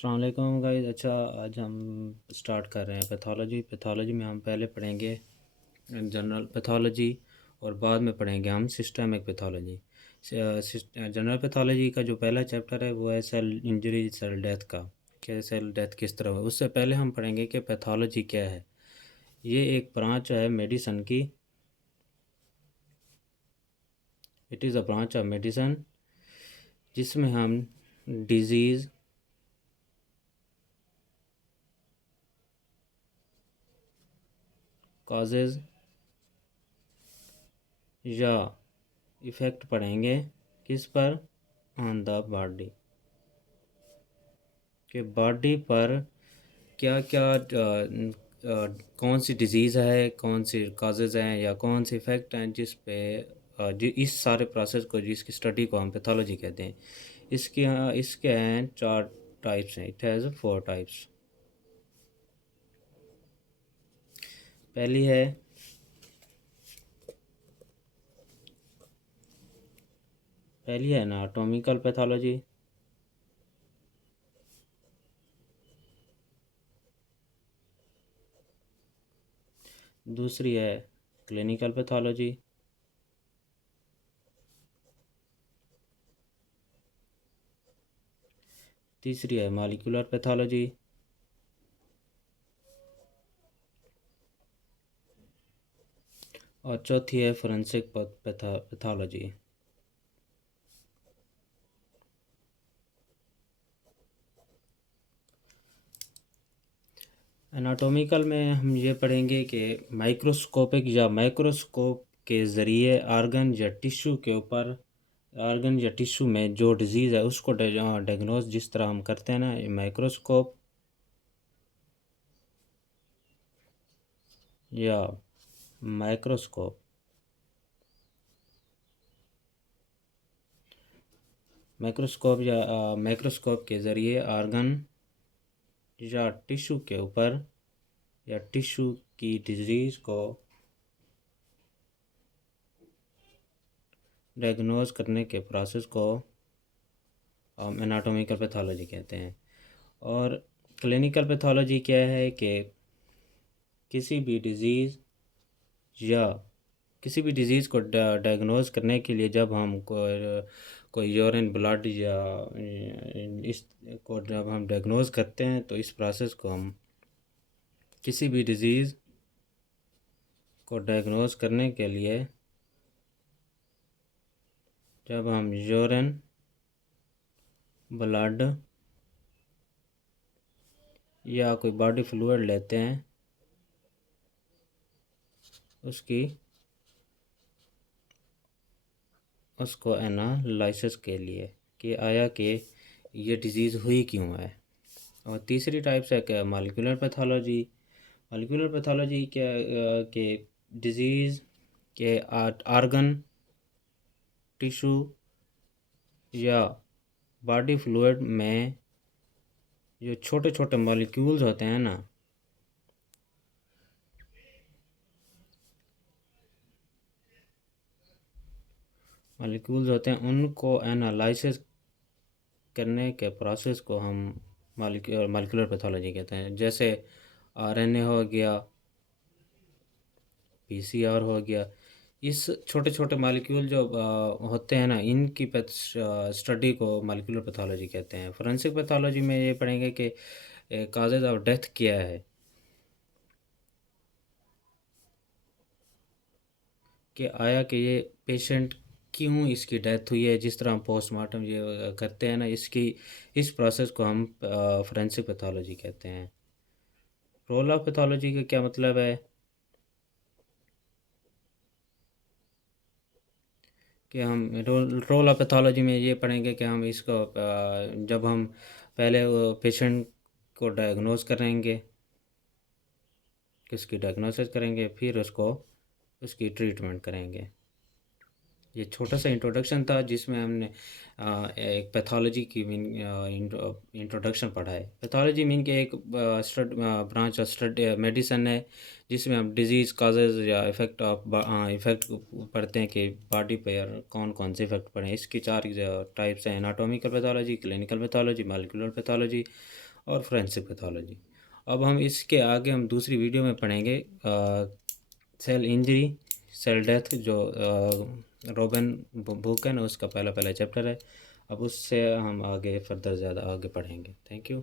अस्सलाम वालेकुम गाइस। अच्छा, आज हम स्टार्ट कर रहे हैं पैथोलॉजी में हम पहले पढ़ेंगे जनरल पैथोलॉजी और बाद में पढ़ेंगे हम सिस्टमिक पैथोलॉजी। जनरल पैथोलॉजी का जो पहला चैप्टर है वो है सेल इंजरी, सेल डेथ का, कि सेल डेथ किस तरह है। उससे पहले हम पढ़ेंगे कि पैथोलॉजी क्या है। ये एक ब्रांच है मेडिसन की। It is a branch of medicine जिसमें हम डिजीज़, कॉजेज़ या इफ़ेक्ट पढ़ेंगे किस पर, ऑन द बॉडी, के बॉडी पर क्या क्या कौन सी डिजीज़ है, कौन सी काजेज़ हैं या कौन से इफ़ेक्ट हैं जिस पे इस सारे प्रोसेस को, जिसकी स्टडी को हम पैथोलॉजी कहते हैं। इसके हैं 4 टाइप्स हैं। It has 4 types. पहली है एनाटॉमिकल पैथोलॉजी। दूसरी है क्लिनिकल पैथोलॉजी। तीसरी है मॉलिक्यूलर पैथोलॉजी। और चौथी है फोरेंसिक पैथोलॉजी। एनाटॉमिकल में हम ये पढ़ेंगे कि माइक्रोस्कोपिक या माइक्रोस्कोप के ज़रिए आर्गन या टिश्यू के ऊपर, आर्गन या टिश्यू में जो डिज़ीज़ है उसको डायग्नोज जिस तरह हम करते हैं ना, ये माइक्रोस्कोप या माइक्रोस्कोप माइक्रोस्कोप के ज़रिए आर्गन या टिश्यू के ऊपर या टिश्यू की डिजीज़ को डायग्नोज करने के प्रोसेस को हम एनाटॉमिकल पैथोलॉजी कहते हैं। और क्लिनिकल पैथोलॉजी क्या है कि किसी भी डिज़ीज़ को डायग्नोज करने के लिए जब हम कोई यूरिन ब्लड या इस को जब हम डायग्नोज करते हैं तो इस प्रोसेस को हम किसी भी डिज़ीज़ को डायग्नोज करने के लिए जब हम यूरिन ब्लड या कोई बॉडी फ्लूइड लेते हैं उसको एनालिसिस के लिए कि आया कि ये डिज़ीज़ हुई क्यों है। और तीसरी टाइप्स है कि मॉलिक्यूलर पैथोलॉजी। मॉलिक्यूलर पैथोलॉजी क्या कि डिज़ीज़ के आर्गन, टिश्यू या बॉडी फ्लूइड में जो छोटे छोटे मॉलिक्यूल्स होते हैं ना, उनको एनालिसिस करने के प्रोसेस को हम मॉलिक्यूलर पैथोलॉजी कहते हैं। जैसे आरएनए हो गया, पीसीआर हो गया। इस छोटे छोटे मॉलिक्यूल जो होते हैं ना, इनकी स्टडी को मॉलिक्यूलर पैथोलॉजी कहते हैं। फोरेंसिक पैथोलॉजी में ये पढ़ेंगे कि काजेज ऑफ डेथ क्या है, कि आया कि ये पेशेंट क्यों इसकी डेथ हुई है। जिस तरह हम पोस्टमार्टम ये करते हैं ना, इस प्रोसेस को हम फोरेंसिक पैथोलॉजी कहते हैं। रोल ऑफ पैथोलॉजी का क्या मतलब है कि हम रोल ऑफ पैथोलॉजी में ये पढ़ेंगे कि हम इसको जब हम पहले पेशेंट को डायग्नोज करेंगे, उसकी डायग्नोसिस करेंगे, फिर उसकी ट्रीटमेंट करेंगे। ये छोटा सा इंट्रोडक्शन था जिसमें हमने एक पैथोलॉजी की इंट्रोडक्शन पढ़ा है। पैथोलॉजी मीन के एक ब्रांच ऑफ स्टडी मेडिसन है जिसमें हम डिजीज़ काजेज या इफ़ेक्ट पढ़ते हैं कि बॉडी पर कौन कौन से इफ़ेक्ट पड़े हैं। इसकी 4 टाइप्स हैं: anatomical pathology, clinical pathology, molecular pathology और फोरेंसिक पैथोलॉजी। अब हम इसके आगे हम दूसरी वीडियो में पढ़ेंगे सेल इंजरी, सेल डेथ, जो रोबन बुकन उसका पहला चैप्टर है। अब उससे हम आगे फर्दर ज़्यादा आगे पढ़ेंगे। Thank you.